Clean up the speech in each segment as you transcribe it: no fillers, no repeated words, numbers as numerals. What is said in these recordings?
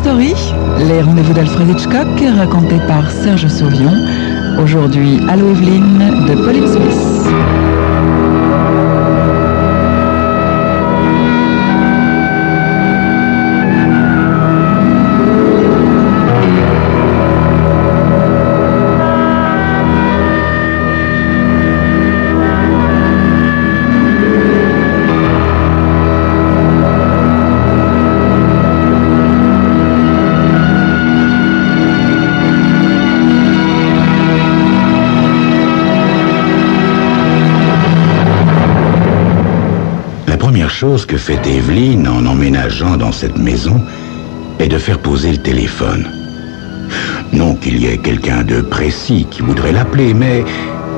Story, les rendez-vous d'Alfred Hitchcock racontés par Serge Sauvion. Aujourd'hui, Allô Evelyne de Pauline Smith. Chose que fait Evelyne en emménageant dans cette maison est de faire poser le téléphone. Non qu'il y ait quelqu'un de précis qui voudrait l'appeler, mais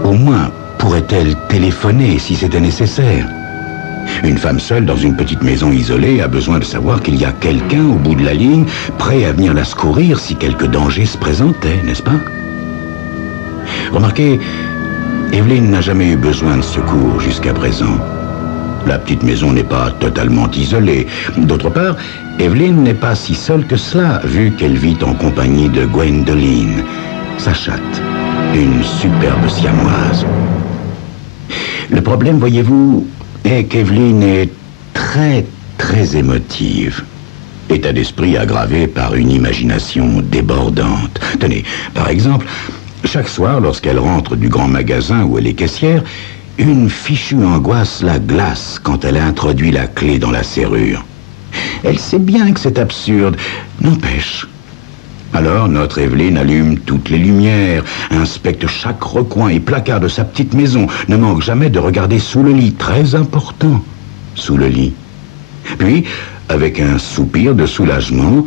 au moins pourrait-elle téléphoner si c'était nécessaire. Une femme seule dans une petite maison isolée a besoin de savoir qu'il y a quelqu'un au bout de la ligne prêt à venir la secourir si quelque danger se présentait, n'est-ce pas? Remarquez, Evelyne n'a jamais eu besoin de secours jusqu'à présent. La petite maison n'est pas totalement isolée. D'autre part, Evelyne n'est pas si seule que cela, vu qu'elle vit en compagnie de Gwendoline, sa chatte, une superbe siamoise. Le problème, voyez-vous, est qu'Evelyne est très, très émotive. État d'esprit aggravé par une imagination débordante. Tenez, par exemple, chaque soir, lorsqu'elle rentre du grand magasin où elle est caissière, une fichue angoisse la glace quand elle introduit la clé dans la serrure. Elle sait bien que c'est absurde, n'empêche. Alors notre Evelyne allume toutes les lumières, inspecte chaque recoin et placard de sa petite maison, ne manque jamais de regarder sous le lit, très important, sous le lit. Puis, avec un soupir de soulagement,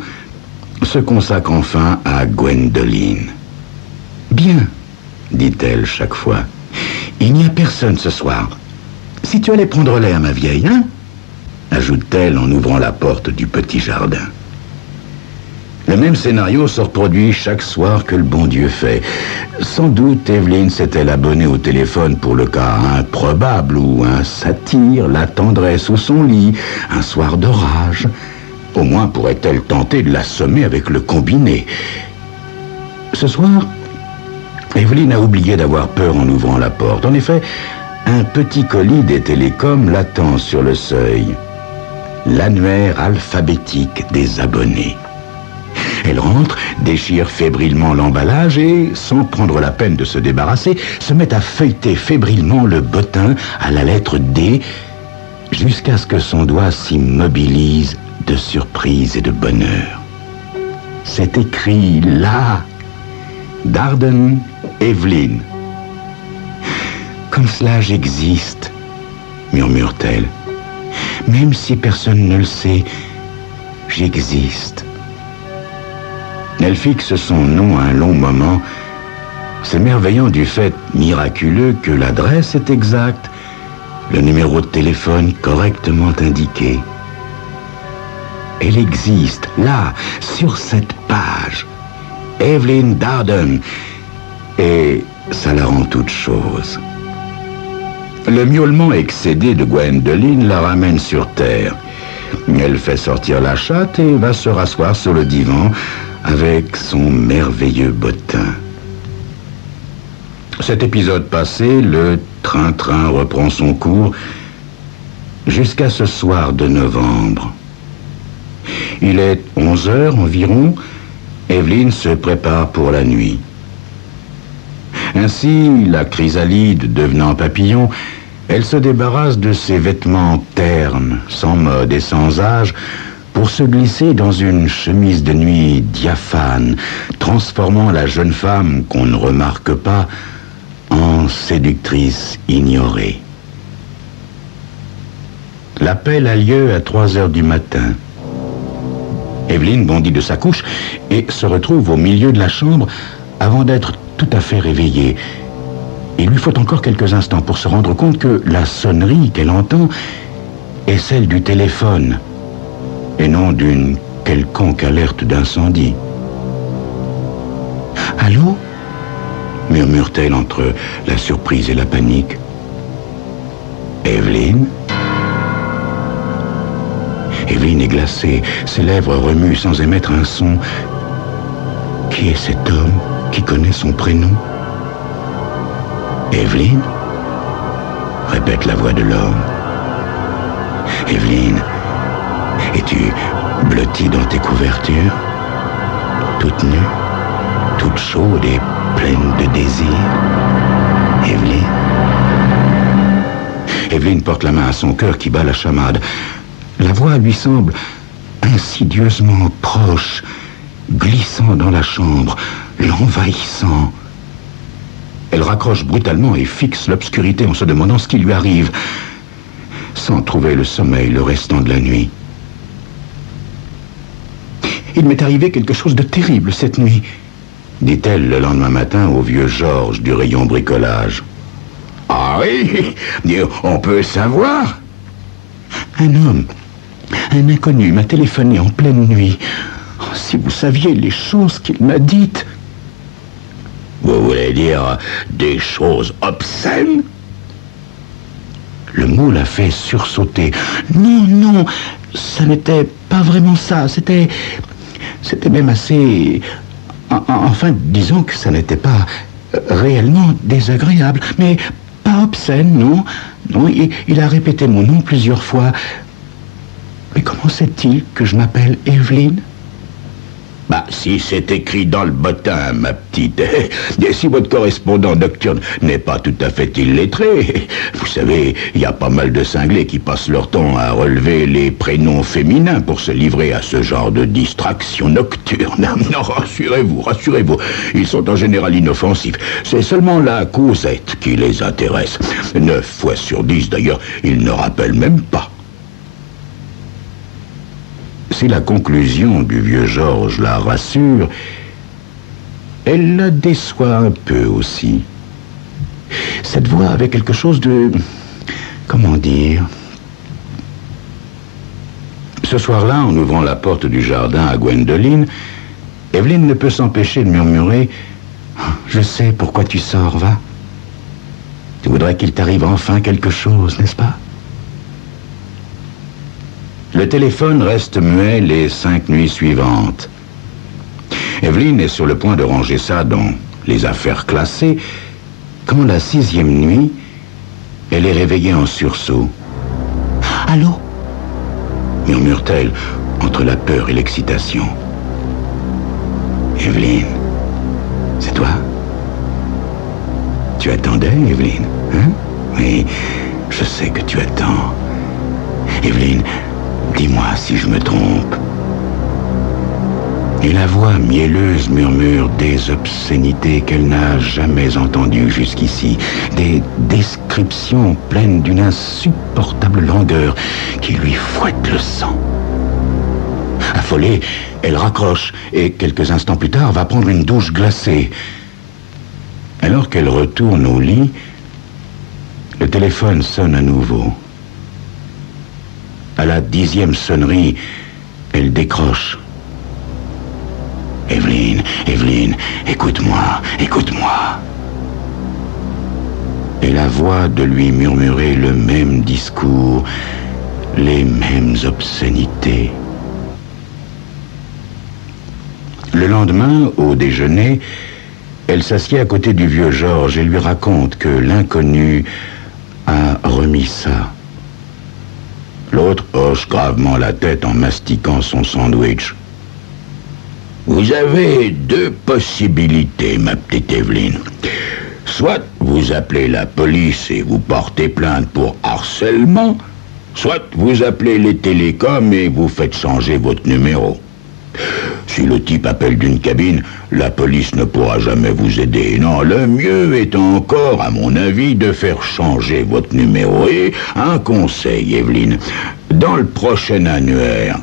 se consacre enfin à Gwendoline. « Bien, dit-elle chaque fois. Il n'y a personne ce soir. Si tu allais prendre l'air, ma vieille, hein? Ajoute-t-elle en ouvrant la porte du petit jardin. Le même scénario se reproduit chaque soir que le bon Dieu fait. Sans doute, Evelyne s'est-elle abonnée au téléphone pour le cas improbable où un satyre l'attendrait sous son lit, un soir d'orage. Au moins pourrait-elle tenter de l'assommer avec le combiné. Ce soir, Evelyne a oublié d'avoir peur en ouvrant la porte. En effet, un petit colis des télécoms l'attend sur le seuil. L'annuaire alphabétique des abonnés. Elle rentre, déchire fébrilement l'emballage et, sans prendre la peine de se débarrasser, se met à feuilleter fébrilement le bottin à la lettre D jusqu'à ce que son doigt s'immobilise de surprise et de bonheur. C'est écrit là, Darden Evelyne. Comme cela, j'existe, murmure-t-elle. Même si personne ne le sait, j'existe. Elle fixe son nom un long moment, s'émerveillant du fait miraculeux que l'adresse est exacte, le numéro de téléphone correctement indiqué. Elle existe, là, sur cette page. Evelyne Darden. Et ça la rend toute chose. Le miaulement excédé de Gwendoline la ramène sur terre. Elle fait sortir la chatte et va se rasseoir sur le divan avec son merveilleux bottin. Cet épisode passé, le train-train reprend son cours jusqu'à ce soir de novembre. Il est 11h environ. Evelyne se prépare pour la nuit. Ainsi, la chrysalide devenant papillon, elle se débarrasse de ses vêtements ternes, sans mode et sans âge, pour se glisser dans une chemise de nuit diaphane, transformant la jeune femme qu'on ne remarque pas en séductrice ignorée. L'appel a lieu à 3h du matin. Evelyne bondit de sa couche et se retrouve au milieu de la chambre avant d'être tout à fait réveillée. Il lui faut encore quelques instants pour se rendre compte que la sonnerie qu'elle entend est celle du téléphone et non d'une quelconque alerte d'incendie. « Allô ?» murmure-t-elle entre la surprise et la panique. « Evelyne ?» Evelyne glacée, ses lèvres remuent sans émettre un son. Qui est cet homme qui connaît son prénom? Evelyn? Répète la voix de l'homme. Evelyn, es-tu blottie dans tes couvertures? Toute nue, toute chaude et pleine de désir? Evelyn? Evelyn porte la main à son cœur qui bat la chamade. La voix lui semble insidieusement proche, glissant dans la chambre, l'envahissant. Elle raccroche brutalement et fixe l'obscurité en se demandant ce qui lui arrive, sans trouver le sommeil le restant de la nuit. Il m'est arrivé quelque chose de terrible cette nuit, dit-elle le lendemain matin au vieux Georges du rayon bricolage. Ah oui, on peut savoir. Un homme, un inconnu m'a téléphoné en pleine nuit. Oh, si vous saviez les choses qu'il m'a dites. Vous voulez dire des choses obscènes? Le mot l'a fait sursauter. Non, ça n'était pas vraiment ça. C'était même assez... Enfin, disons que ça n'était pas réellement désagréable, mais pas obscène, non. Non, il a répété mon nom plusieurs fois. Mais comment sait-il que je m'appelle Evelyn? Bah, si c'est écrit dans le bottin, ma petite. Et si votre correspondant nocturne n'est pas tout à fait illettré, vous savez, il y a pas mal de cinglés qui passent leur temps à relever les prénoms féminins pour se livrer à ce genre de distraction nocturne. Non, rassurez-vous, ils sont en général inoffensifs. C'est seulement la causette qui les intéresse. 9 fois sur 10, d'ailleurs, ils ne rappellent même pas. Si la conclusion du vieux Georges la rassure, elle la déçoit un peu aussi. Cette voix avait quelque chose de... comment dire? Ce soir-là, en ouvrant la porte du jardin à Gwendoline, Evelyn ne peut s'empêcher de murmurer « Je sais pourquoi tu sors, va. Tu voudrais qu'il t'arrive enfin quelque chose, n'est-ce pas ?» Le téléphone reste muet les 5 nuits suivantes. Evelyn est sur le point de ranger ça dans les affaires classées, quand la 6e nuit, elle est réveillée en sursaut. « Allô ?» murmure-t-elle entre la peur et l'excitation. « Evelyn, c'est toi? Tu attendais, Evelyn, hein? Oui, je sais que tu attends. Evelyn, dis-moi si je me trompe. » Et la voix mielleuse murmure des obscénités qu'elle n'a jamais entendues jusqu'ici, des descriptions pleines d'une insupportable langueur qui lui fouette le sang. Affolée, elle raccroche et quelques instants plus tard va prendre une douche glacée. Alors qu'elle retourne au lit, le téléphone sonne à nouveau. À la 10e sonnerie, elle décroche. « Evelyn, écoute-moi. » Et la voix de lui murmurer le même discours, les mêmes obscénités. Le lendemain, au déjeuner, elle s'assied à côté du vieux Georges et lui raconte que l'inconnu a remis ça. L'autre hoche gravement la tête en mastiquant son sandwich. « Vous avez 2 possibilités, ma petite Evelyn. Soit vous appelez la police et vous portez plainte pour harcèlement, soit vous appelez les télécoms et vous faites changer votre numéro. Si le type appelle d'une cabine, la police ne pourra jamais vous aider. Non, le mieux est encore, à mon avis, de faire changer votre numéro. Et un conseil, Evelyn, dans le prochain annuaire,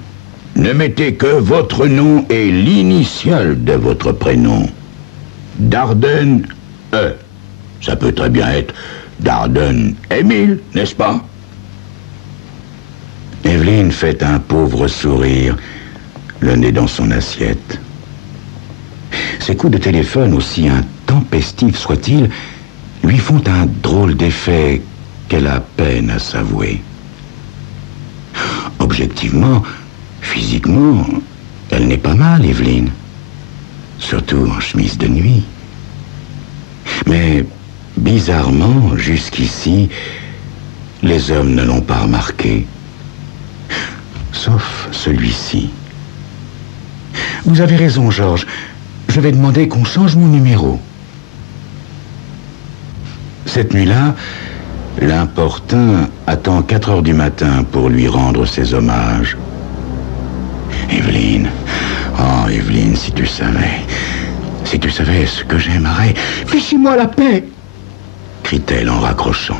ne mettez que votre nom et l'initiale de votre prénom. Dardenne E. Ça peut très bien être Dardenne Émile, n'est-ce pas? Evelyn fait un pauvre sourire, le nez dans son assiette. Ces coups de téléphone, aussi intempestifs soient-ils, lui font un drôle d'effet qu'elle a peine à s'avouer. Objectivement, Physiquement, elle n'est pas mal, Evelyne. Surtout en chemise de nuit. Mais, bizarrement, jusqu'ici, les hommes ne l'ont pas remarqué. Sauf celui-ci. Vous avez raison, Georges. Je vais demander qu'on change mon numéro. Cette nuit-là, l'importun attend 4 heures du matin pour lui rendre ses hommages. Evelyne, oh Evelyne, si tu savais ce que j'aimerais. Fichez-moi la paix, crie-t-elle en raccrochant.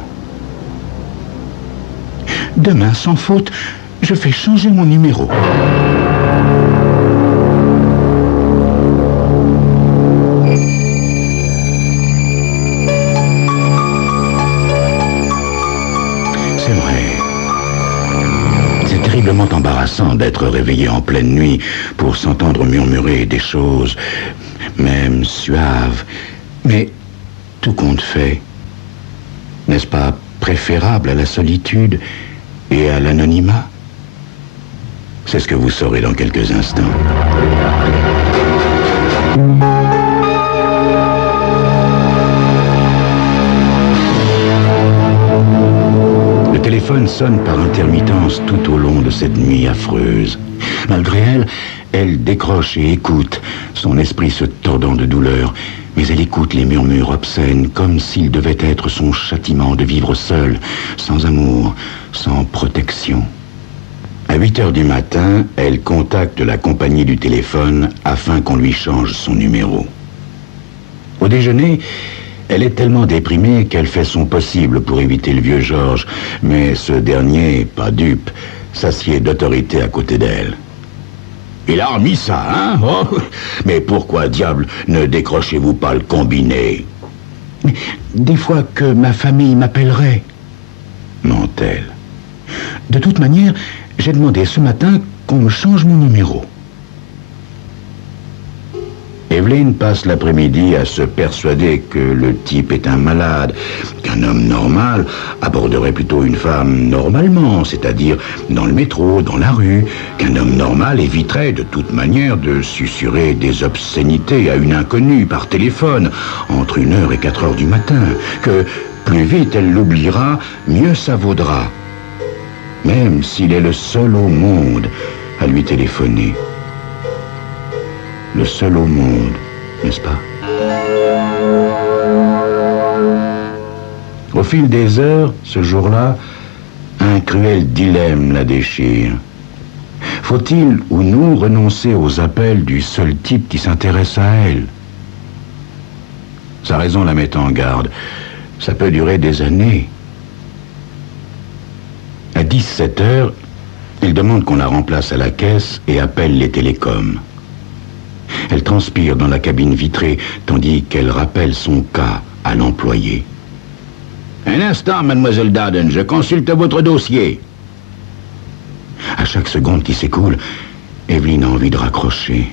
Demain, sans faute, je fais changer mon numéro. C'est vrai. C'est terriblement embarrassant d'être réveillé en pleine nuit pour s'entendre murmurer des choses, même suaves. Mais tout compte fait, n'est-ce pas préférable à la solitude et à l'anonymat? C'est ce que vous saurez dans quelques instants. Le téléphone sonne par intermittence tout au long de cette nuit affreuse. Malgré elle, elle décroche et écoute, son esprit se tordant de douleur. Mais elle écoute les murmures obscènes comme s'il devait être son châtiment de vivre seule, sans amour, sans protection. À 8 heures du matin, elle contacte la compagnie du téléphone afin qu'on lui change son numéro. Au déjeuner, elle est tellement déprimée qu'elle fait son possible pour éviter le vieux Georges, mais ce dernier, pas dupe, s'assied d'autorité à côté d'elle. Il a remis ça, hein? Oh, mais pourquoi, diable, ne décrochez-vous pas le combiné? Mais des fois que ma famille m'appellerait, ment-elle. De toute manière, j'ai demandé ce matin qu'on me change mon numéro. Evelyne passe l'après-midi à se persuader que le type est un malade, qu'un homme normal aborderait plutôt une femme normalement, c'est-à-dire dans le métro, dans la rue, qu'un homme normal éviterait de toute manière de susurrer des obscénités à une inconnue par téléphone entre 1h et 4h du matin, que plus vite elle l'oubliera, mieux ça vaudra, même s'il est le seul au monde à lui téléphoner. Le seul au monde, n'est-ce pas? Au fil des heures, ce jour-là, un cruel dilemme la déchire. Faut-il ou non renoncer aux appels du seul type qui s'intéresse à elle? Sa raison la met en garde. Ça peut durer des années. À 17 heures, il demande qu'on la remplace à la caisse et appelle les télécoms. Elle transpire dans la cabine vitrée, tandis qu'elle rappelle son cas à l'employé. Un instant, mademoiselle Darden, je consulte votre dossier. À chaque seconde qui s'écoule, Evelyne a envie de raccrocher.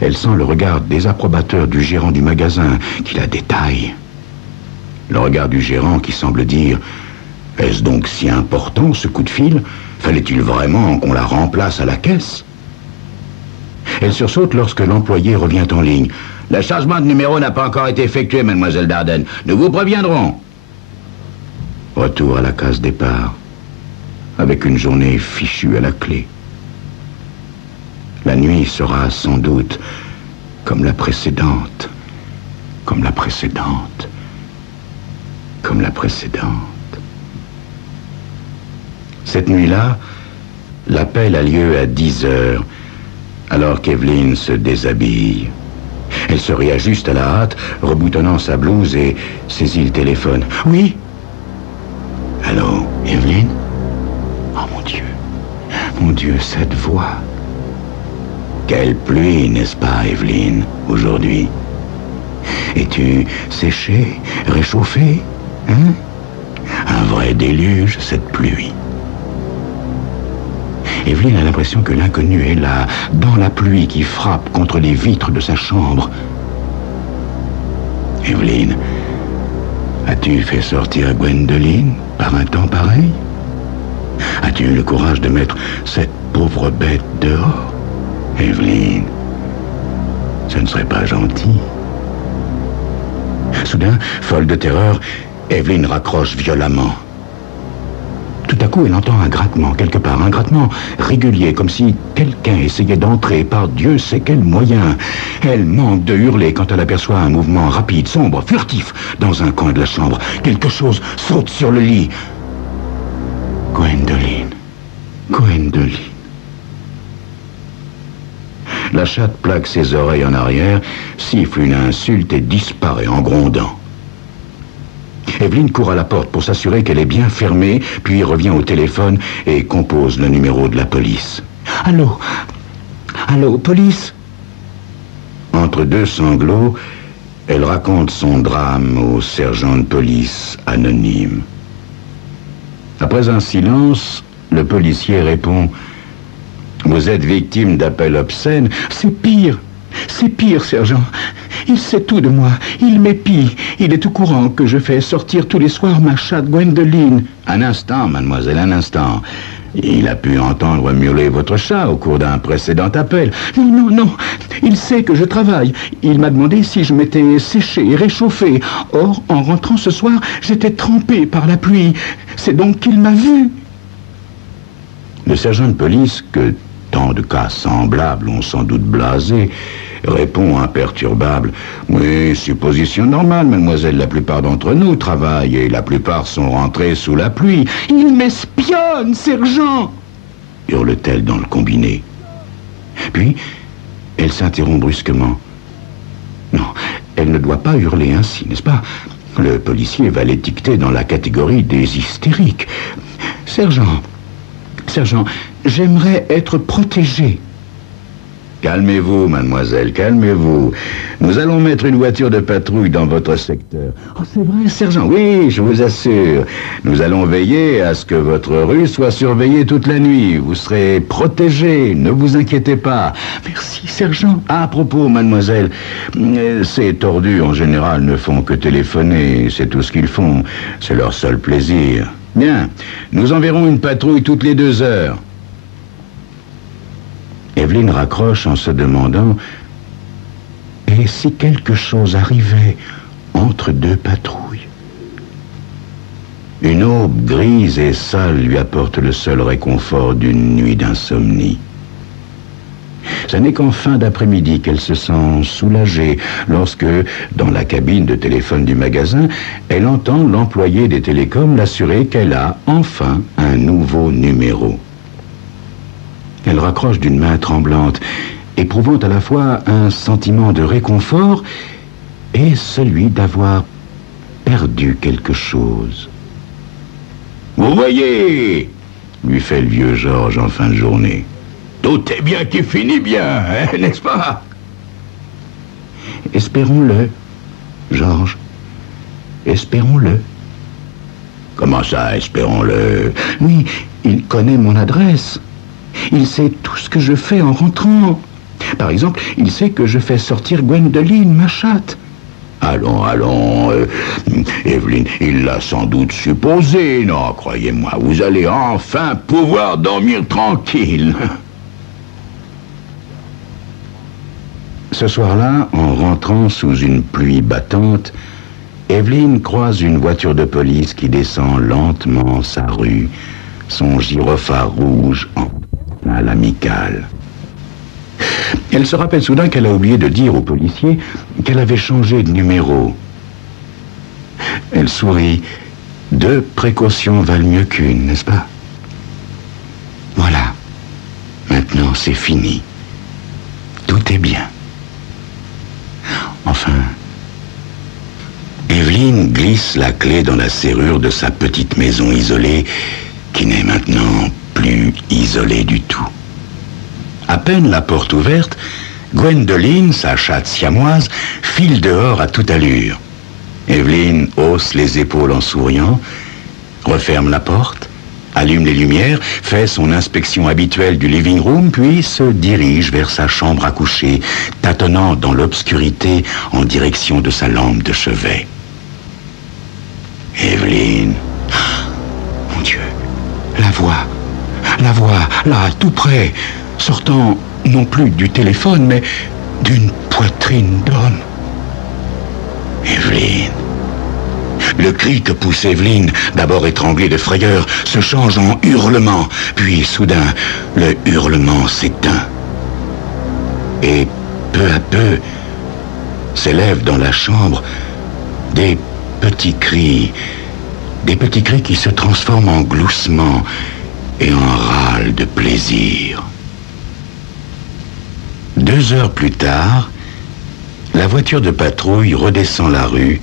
Elle sent le regard désapprobateur du gérant du magasin qui la détaille. Le regard du gérant qui semble dire « Est-ce donc si important, ce coup de fil? Fallait-il vraiment qu'on la remplace à la caisse ?» Elle sursaute lorsque l'employé revient en ligne. « Le changement de numéro n'a pas encore été effectué, mademoiselle Darden. Nous vous préviendrons. » Retour à la case départ, avec une journée fichue à la clé. La nuit sera sans doute comme la précédente, comme la précédente, comme la précédente. Cette nuit-là, l'appel a lieu à 10 heures, alors qu'Evelyne se déshabille. Elle se réajuste à la hâte, reboutonnant sa blouse et saisit le téléphone. « Oui? Allô, Evelyne? Oh mon Dieu, cette voix. Quelle pluie, n'est-ce pas, Evelyne, aujourd'hui? Es-tu séchée, réchauffée, hein? Un vrai déluge, cette pluie. » Evelyne a l'impression que l'inconnu est là, dans la pluie qui frappe contre les vitres de sa chambre. Evelyne, as-tu fait sortir Gwendoline par un temps pareil? As-tu eu le courage de mettre cette pauvre bête dehors? Evelyn, ce ne serait pas gentil. Soudain, folle de terreur, Evelyn raccroche violemment. Tout à coup, elle entend un grattement quelque part, un grattement régulier, comme si quelqu'un essayait d'entrer par Dieu sait quel moyen. Elle manque de hurler quand elle aperçoit un mouvement rapide, sombre, furtif, dans un coin de la chambre. Quelque chose saute sur le lit. Gwendoline. Gwendoline. La chatte plaque ses oreilles en arrière, siffle une insulte et disparaît en grondant. Evelyn court à la porte pour s'assurer qu'elle est bien fermée, puis revient au téléphone et compose le numéro de la police. « Allô? Allô, police ?» Entre deux sanglots, elle raconte son drame au sergent de police anonyme. Après un silence, le policier répond « Vous êtes victime d'appels obscènes? C'est pire! C'est pire, sergent. Il sait tout de moi. Il m'épie. Il est au courant que je fais sortir tous les soirs ma chatte Gwendoline. » Un instant, mademoiselle, un instant. Il a pu entendre miauler votre chat au cours d'un précédent appel. Non, non, non. Il sait que je travaille. Il m'a demandé si je m'étais séché et réchauffé. Or, en rentrant ce soir, j'étais trempé par la pluie. C'est donc qu'il m'a vu. Le sergent de police, que tant de cas semblables ont sans doute blasé, répond imperturbable. « Oui, supposition normale, mademoiselle. La plupart d'entre nous travaillent et la plupart sont rentrés sous la pluie. »« Il m'espionne, sergent !» hurle-t-elle dans le combiné. Puis, elle s'interrompt brusquement. Non, elle ne doit pas hurler ainsi, n'est-ce pas? Le policier va l'étiqueter dans la catégorie des hystériques. « Sergent, sergent, j'aimerais être protégé. » Calmez-vous, mademoiselle, calmez-vous. Nous allons mettre une voiture de patrouille dans votre secteur. Oh, c'est vrai, sergent? Oui, je vous assure. Nous allons veiller à ce que votre rue soit surveillée toute la nuit. Vous serez protégé, ne vous inquiétez pas. Merci, sergent. À propos, mademoiselle, ces tordus, en général, ne font que téléphoner. C'est tout ce qu'ils font. C'est leur seul plaisir. Bien, nous enverrons une patrouille toutes les 2 heures. Evelyn raccroche en se demandant « Et si quelque chose arrivait entre 2 patrouilles ?» Une aube grise et sale lui apporte le seul réconfort d'une nuit d'insomnie. Ce n'est qu'en fin d'après-midi qu'elle se sent soulagée lorsque, dans la cabine de téléphone du magasin, elle entend l'employé des télécoms l'assurer qu'elle a enfin un nouveau numéro. Elle raccroche d'une main tremblante, éprouvant à la fois un sentiment de réconfort et celui d'avoir perdu quelque chose. « Vous voyez !» lui fait le vieux Georges en fin de journée. « Tout est bien qui finit bien, hein, n'est-ce pas ?» Espérons-le, Georges. Espérons-le. Comment ça, espérons-le? Oui, il connaît mon adresse. Il sait tout ce que je fais en rentrant. Par exemple, il sait que je fais sortir Gwendoline, ma chatte. Allons, allons, Evelyn, il l'a sans doute supposé. Non, croyez-moi, vous allez enfin pouvoir dormir tranquille. Ce soir-là, en rentrant sous une pluie battante, Evelyn croise une voiture de police qui descend lentement sa rue, son gyrophare rouge à l'amicale. Elle se rappelle soudain qu'elle a oublié de dire au policier qu'elle avait changé de numéro. Elle sourit. 2 précautions valent mieux qu'une, n'est-ce pas? Voilà. Maintenant, c'est fini. Tout est bien. Enfin, Evelyn glisse la clé dans la serrure de sa petite maison isolée, qui n'est maintenant plus isolée du tout. À peine la porte ouverte, Gwendoline, sa chatte siamoise, file dehors à toute allure. Evelyn hausse les épaules en souriant, referme la porte, allume les lumières, fait son inspection habituelle du living room, puis se dirige vers sa chambre à coucher, tâtonnant dans l'obscurité en direction de sa lampe de chevet. Evelyn, mon Dieu, La voix, là, tout près, sortant non plus du téléphone, mais d'une poitrine d'homme. Evelyne. Le cri que pousse Evelyne, d'abord étranglée de frayeur, se change en hurlement, puis soudain, le hurlement s'éteint. Et peu à peu, s'élèvent dans la chambre des petits cris qui se transforment en gloussements et en râles de plaisir. 2 heures plus tard, la voiture de patrouille redescend la rue,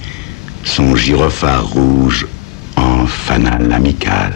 son gyrophare rouge en fanal amical.